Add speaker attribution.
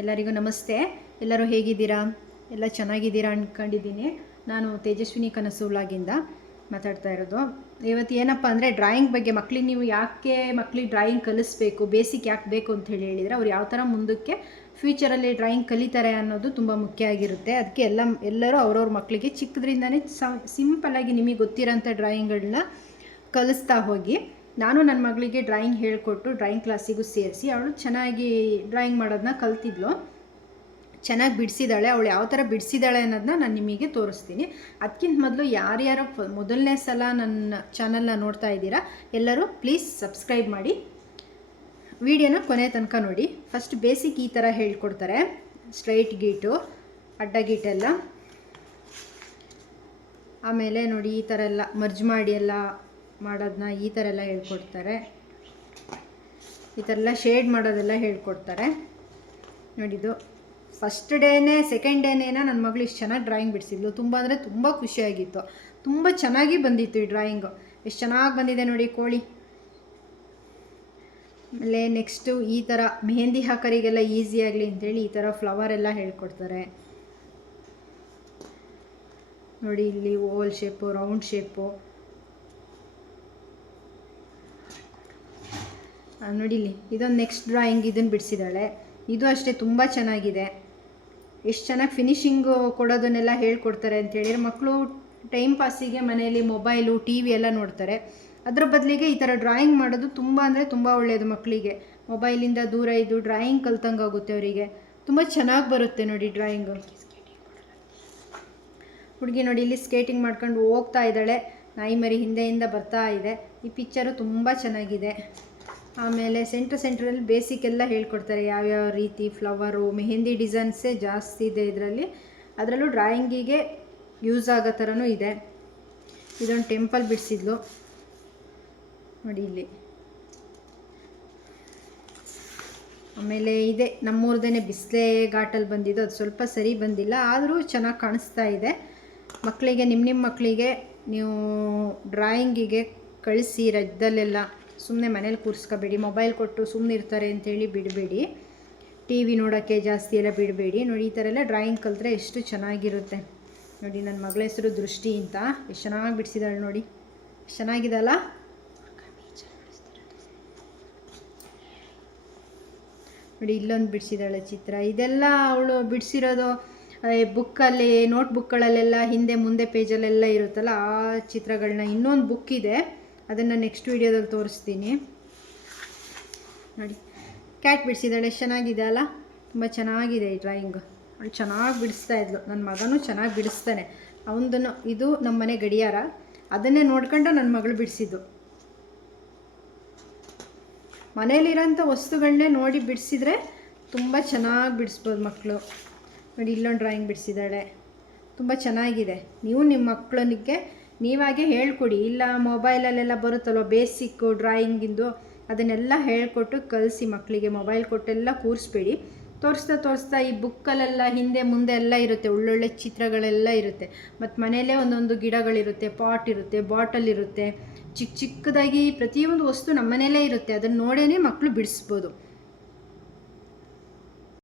Speaker 1: ಎಲ್ಲರಿಗೂ ನಮಸ್ತೆ. ಎಲ್ಲರೂ ಹೇಗಿದ್ದೀರಾ? ಎಲ್ಲ ಚೆನ್ನಾಗಿದ್ದೀರಾ ಅಂದ್ಕೊಂಡಿದ್ದೀನಿ ನಾನು ತೇಜಸ್ವಿನಿ ಕನಸೂಲಾಗಿಂದ ಮಾತಾಡ್ತಾ ಇರೋದು. ಇವತ್ತು ಏನಪ್ಪ ಅಂದರೆ ಡ್ರಾಯಿಂಗ್ ಬಗ್ಗೆ ಮಕ್ಳಿಗೆ ನೀವು ಯಾಕೆ ಮಕ್ಳಿಗೆ ಡ್ರಾಯಿಂಗ್ ಕಲಿಸ್ಬೇಕು ಬೇಸಿಕ್ ಯಾಕೆ ಬೇಕು ಅಂತ ಹೇಳಿ ಹೇಳಿದರೆ ಅವ್ರು ಯಾವ ಥರ ಮುಂದಕ್ಕೆ ಫ್ಯೂಚರಲ್ಲಿ ಡ್ರಾಯಿಂಗ್ ಕಲಿತಾರೆ ಅನ್ನೋದು ತುಂಬ ಮುಖ್ಯ ಆಗಿರುತ್ತೆ. ಅದಕ್ಕೆ ಎಲ್ಲ, ಎಲ್ಲರೂ ಅವ್ರವ್ರ ಮಕ್ಕಳಿಗೆ ಚಿಕ್ಕದ್ರಿಂದನೇ ಸಿಂಪಲ್ಲಾಗಿ ನಿಮಗೆ ಗೊತ್ತಿರೋಂಥ ಡ್ರಾಯಿಂಗ್ಗಳನ್ನ ಕಲಿಸ್ತಾ ಹೋಗಿ ನಾನು ನನ್ನ ಮಗಳಿಗೆ ಡ್ರಾಯಿಂಗ್ ಹೇಳಿಕೊಟ್ಟು ಡ್ರಾಯಿಂಗ್ ಕ್ಲಾಸಿಗೂ ಸೇರಿಸಿ, ಅವಳು ಚೆನ್ನಾಗಿ ಡ್ರಾಯಿಂಗ್ ಮಾಡೋದನ್ನ ಕಲ್ತಿದ್ಲು. ಚೆನ್ನಾಗಿ ಬಿಡಿಸಿದಾಳೆ, ಅವಳು ಯಾವ ಥರ ಬಿಡಿಸಿದಾಳೆ ಅನ್ನೋದನ್ನ ನಾನು ನಿಮಗೆ ತೋರಿಸ್ತೀನಿ. ಅದಕ್ಕಿಂತ ಮೊದಲು ಯಾರ್ಯಾರು ಮೊದಲನೇ ಸಲ ನನ್ನ ಚಾನಲ್ನ ನೋಡ್ತಾ ಇದ್ದೀರಾ, ಎಲ್ಲರೂ ಪ್ಲೀಸ್ ಸಬ್ಸ್ಕ್ರೈಬ್ ಮಾಡಿ. ವಿಡಿಯೋನ ಕೊನೆ ತನಕ ನೋಡಿ. ಫಸ್ಟ್ ಬೇಸಿಕ್ ಈ ಥರ ಹೇಳ್ಕೊಡ್ತಾರೆ. ಸ್ಟ್ರೈಟ್ ಗೀಟು ಅಡ್ಡ ಗೀಟೆಲ್ಲ ಆಮೇಲೆ ನೋಡಿ ಈ ಥರ ಎಲ್ಲ ಮರ್ಜ್ ಮಾಡಿ ಎಲ್ಲ. ಮಾಡೋದನ್ನ ಈ ಥರ ಎಲ್ಲ ಹೇಳ್ಕೊಡ್ತಾರೆ. ಈ ಥರ ಎಲ್ಲ ಶೇಡ್ ಮಾಡೋದೆಲ್ಲ ಹೇಳ್ಕೊಡ್ತಾರೆ. ನೋಡಿದ್ದು ಫಸ್ಟ್ ಡೇನೇ ಸೆಕೆಂಡ್ ಡೇನೇನ ನನ್ನ ಮಗಳು ಇಷ್ಟು ಚೆನ್ನಾಗಿ ಡ್ರಾಯಿಂಗ್ ಬಿಡಿಸಿದ್ಲು. ತುಂಬ ಅಂದರೆ ತುಂಬ ಖುಷಿಯಾಗಿತ್ತು. ತುಂಬ ಚೆನ್ನಾಗಿ ಬಂದಿತ್ತು ಈ ಡ್ರಾಯಿಂಗು ಎಷ್ಟು ಚೆನ್ನಾಗಿ ಬಂದಿದೆ ನೋಡಿ ಕೋಳಿ. ಆಮೇಲೆ ನೆಕ್ಸ್ಟು ಈ ಥರ ಮೆಹಂದಿ ಹಾಕರಿಗೆಲ್ಲ ಈಸಿ ಆಗಲಿ ಅಂತೇಳಿ ಈ ಥರ ಫ್ಲವರ್ ಎಲ್ಲ ಹೇಳ್ಕೊಡ್ತಾರೆ. ನೋಡಿ ಇಲ್ಲಿ ಓಲ್ ಶೇಪು ರೌಂಡ್ ಶೇಪು ನೋಡಿ ಇಲ್ಲಿ ಇದೊಂದು ನೆಕ್ಸ್ಟ್ ಡ್ರಾಯಿಂಗ್ ಇದನ್ನು ಬಿಡಿಸಿದ್ದಾಳೆ ಇದು ಅಷ್ಟೇ, ತುಂಬ ಚೆನ್ನಾಗಿದೆ. ಎಷ್ಟು ಚೆನ್ನಾಗಿ ಫಿನಿಶಿಂಗು ಕೊಡೋದನ್ನೆಲ್ಲ ಹೇಳ್ಕೊಡ್ತಾರೆ ಅಂತ ಹೇಳಿದ್ರೆ ಮಕ್ಕಳು ಟೈಮ್ ಪಾಸಿಗೆ ಮನೆಯಲ್ಲಿ ಮೊಬೈಲು ಟಿ ವಿ ಎಲ್ಲ ನೋಡ್ತಾರೆ. ಅದರ ಬದಲಿಗೆ ಈ ಥರ ಡ್ರಾಯಿಂಗ್ ಮಾಡೋದು ತುಂಬ ಅಂದರೆ ತುಂಬ ಒಳ್ಳೆಯದು ಮಕ್ಕಳಿಗೆ ಮೊಬೈಲಿಂದ ದೂರ ಇದ್ದು ಡ್ರಾಯಿಂಗ್ ಕಲ್ತಂಗೆ ಆಗುತ್ತೆ ಅವರಿಗೆ. ತುಂಬ ಚೆನ್ನಾಗಿ ಬರುತ್ತೆ ನೋಡಿ ಡ್ರಾಯಿಂಗು ಹುಡುಗಿ ನೋಡಿ, ಇಲ್ಲಿ ಸ್ಕೇಟಿಂಗ್ ಮಾಡ್ಕೊಂಡು ಹೋಗ್ತಾ ಇದ್ದಾಳೆ. ನಾಯಿ ಮರಿ ಹಿಂದೆಯಿಂದ ಬರ್ತಾ ಇದೆ. ಈ ಪಿಕ್ಚರು ತುಂಬ ಚೆನ್ನಾಗಿದೆ. ಆಮೇಲೆ ಸೆಂಟ್ರ್ ಸೆಂಟ್ರಲ್ಲಿ ಬೇಸಿಕ್ ಎಲ್ಲ ಹೇಳ್ಕೊಡ್ತಾರೆ ಯಾವ್ಯಾವ ರೀತಿ ಫ್ಲವರು ಮೆಹೆಂದಿ ಡಿಸೈನ್ಸೇ ಜಾಸ್ತಿ ಇದೆ ಇದರಲ್ಲಿ. ಅದರಲ್ಲೂ ಡ್ರಾಯಿಂಗಿಗೆ ಯೂಸ್ ಆಗೋ ಥರನೂ ಇದೆ. ಇದೊಂದು ಟೆಂಪಲ್ ಬಿಡಿಸಿದ್ಲು. ನೋಡಿ ಇಲ್ಲಿ. ಆಮೇಲೆ ಇದೆ ನಮ್ಮೂರ್ದೇ ಬಿಸಿಲೇ ಘಾಟಲ್ಲಿ ಬಂದಿದ್ದು, ಅದು ಸ್ವಲ್ಪ ಸರಿ ಬಂದಿಲ್ಲ, ಆದರೂ ಚೆನ್ನಾಗಿ ಕಾಣಿಸ್ತಾ ಇದೆ. ಮಕ್ಕಳಿಗೆ ನಿಮ್ಮ ನಿಮ್ಮ ಮಕ್ಕಳಿಗೆ ನೀವು ಡ್ರಾಯಿಂಗಿಗೆ ಕಳಿಸಿ ರಜದಲ್ಲೆಲ್ಲ. ಸುಮ್ಮನೆ ಮನೇಲಿ ಕೂರಿಸ್ಕೋಬೇಡಿ ಮೊಬೈಲ್ ಕೊಟ್ಟು ಸುಮ್ಮನೆ ಇರ್ತಾರೆ ಅಂತೇಳಿ ಬಿಡಬೇಡಿ. ಟಿ ವಿ ನೋಡೋಕ್ಕೆ ಜಾಸ್ತಿ ಎಲ್ಲ ಬಿಡಬೇಡಿ. ನೋಡಿ, ಈ ಥರ ಎಲ್ಲ ಡ್ರಾಯಿಂಗ್ ಕಲಿತ್ರೆ ಎಷ್ಟು ಚೆನ್ನಾಗಿರುತ್ತೆ. ನೋಡಿ ನನ್ನ ಮಗಳ ಹೆಸರು ದೃಷ್ಟಿ ಅಂತ. ಎಷ್ಟು ಚೆನ್ನಾಗಿ ಬಿಡಿಸಿದಾಳೆ ನೋಡಿ. ಚೆನ್ನಾಗಿದಲ್ಲ ನೋಡಿ, ಇಲ್ಲೊಂದು ಬಿಡಿಸಿದಾಳೆ ಚಿತ್ರ. ಇದೆಲ್ಲ ಅವಳು ಬಿಡಿಸಿರೋದು ಬುಕ್ಕಲ್ಲಿ ನೋಟ್ಬುಕ್ಗಳಲ್ಲೆಲ್ಲ ಹಿಂದೆ ಮುಂದೆ ಪೇಜಲ್ಲೆಲ್ಲ ಇರುತ್ತಲ್ಲ, ಆ ಚಿತ್ರಗಳನ್ನ ಇನ್ನೊಂದು ಬುಕ್ ಇದೆ. ಅದನ್ನು ನೆಕ್ಸ್ಟ್ ವೀಡಿಯೋದಲ್ಲಿ ತೋರಿಸ್ತೀನಿ. ನೋಡಿ ಕ್ಯಾಟ್ ಬಿಡಿಸಿದ್ದಾಳೆ, ಚೆನ್ನಾಗಿದೆ ಅಲ್ಲ? ತುಂಬ ಚೆನ್ನಾಗಿದೆ ಈ ಡ್ರಾಯಿಂಗು ಅವಳು ಚೆನ್ನಾಗಿ ಬಿಡಿಸ್ತಾ ಇದ್ಲು. ನನ್ನ ಮಗನೂ ಚೆನ್ನಾಗಿ ಬಿಡಿಸ್ತಾನೆ. ಅವನದನ್ನು, ಇದು ನಮ್ಮ ಮನೆ ಗಡಿಯಾರ. ಅದನ್ನೇ ನೋಡ್ಕೊಂಡು ನನ್ನ ಮಗಳು ಬಿಡಿಸಿದ್ದು. ಮನೇಲಿರೋಂಥ ವಸ್ತುಗಳನ್ನೇ ನೋಡಿ ಬಿಡಿಸಿದ್ರೆ ತುಂಬ ಚೆನ್ನಾಗಿ ಬಿಡಿಸ್ಬೋದು ಮಕ್ಕಳು ನೋಡಿ, ಇಲ್ಲೊಂದು ಡ್ರಾಯಿಂಗ್ ಬಿಡಿಸಿದ್ದಾಳೆ. ತುಂಬ ಚೆನ್ನಾಗಿದೆ. ನೀವು ನಿಮ್ಮ ಮಕ್ಕಳಿಗೆ ನೀವಾಗೆ ಹೇಳ್ಕೊಡಿ. ಇಲ್ಲ ಮೊಬೈಲಲ್ಲೆಲ್ಲ ಬರುತ್ತಲ್ವ? ಬೇಸಿಕ್ಕು ಡ್ರಾಯಿಂಗಿಂದು ಅದನ್ನೆಲ್ಲ ಹೇಳ್ಕೊಟ್ಟು ಕಲಿಸಿ ಮಕ್ಕಳಿಗೆ ಮೊಬೈಲ್ ಕೊಟ್ಟೆಲ್ಲ ಕೂರಿಸ್ಬೇಡಿ. ತೋರಿಸ್ತಾ ತೋರಿಸ್ತಾ ಈ ಬುಕ್ಕಲ್ಲೆಲ್ಲ ಹಿಂದೆ ಮುಂದೆ ಎಲ್ಲ ಇರುತ್ತೆ. ಒಳ್ಳೊಳ್ಳೆ ಚಿತ್ರಗಳೆಲ್ಲ ಇರುತ್ತೆ. ಮತ್ತು ಮನೆಯಲ್ಲೇ ಒಂದೊಂದು ಗಿಡಗಳಿರುತ್ತೆ ಪಾಟ್ ಇರುತ್ತೆ ಬಾಟಲ್ ಇರುತ್ತೆ. ಚಿಕ್ಕ ಚಿಕ್ಕದಾಗಿ ಪ್ರತಿಯೊಂದು ವಸ್ತು ನಮ್ಮ ಮನೆಯಲ್ಲೇ ಇರುತ್ತೆ. ಅದನ್ನು ನೋಡೇ ಮಕ್ಕಳು ಬಿಡಿಸ್ಬೋದು.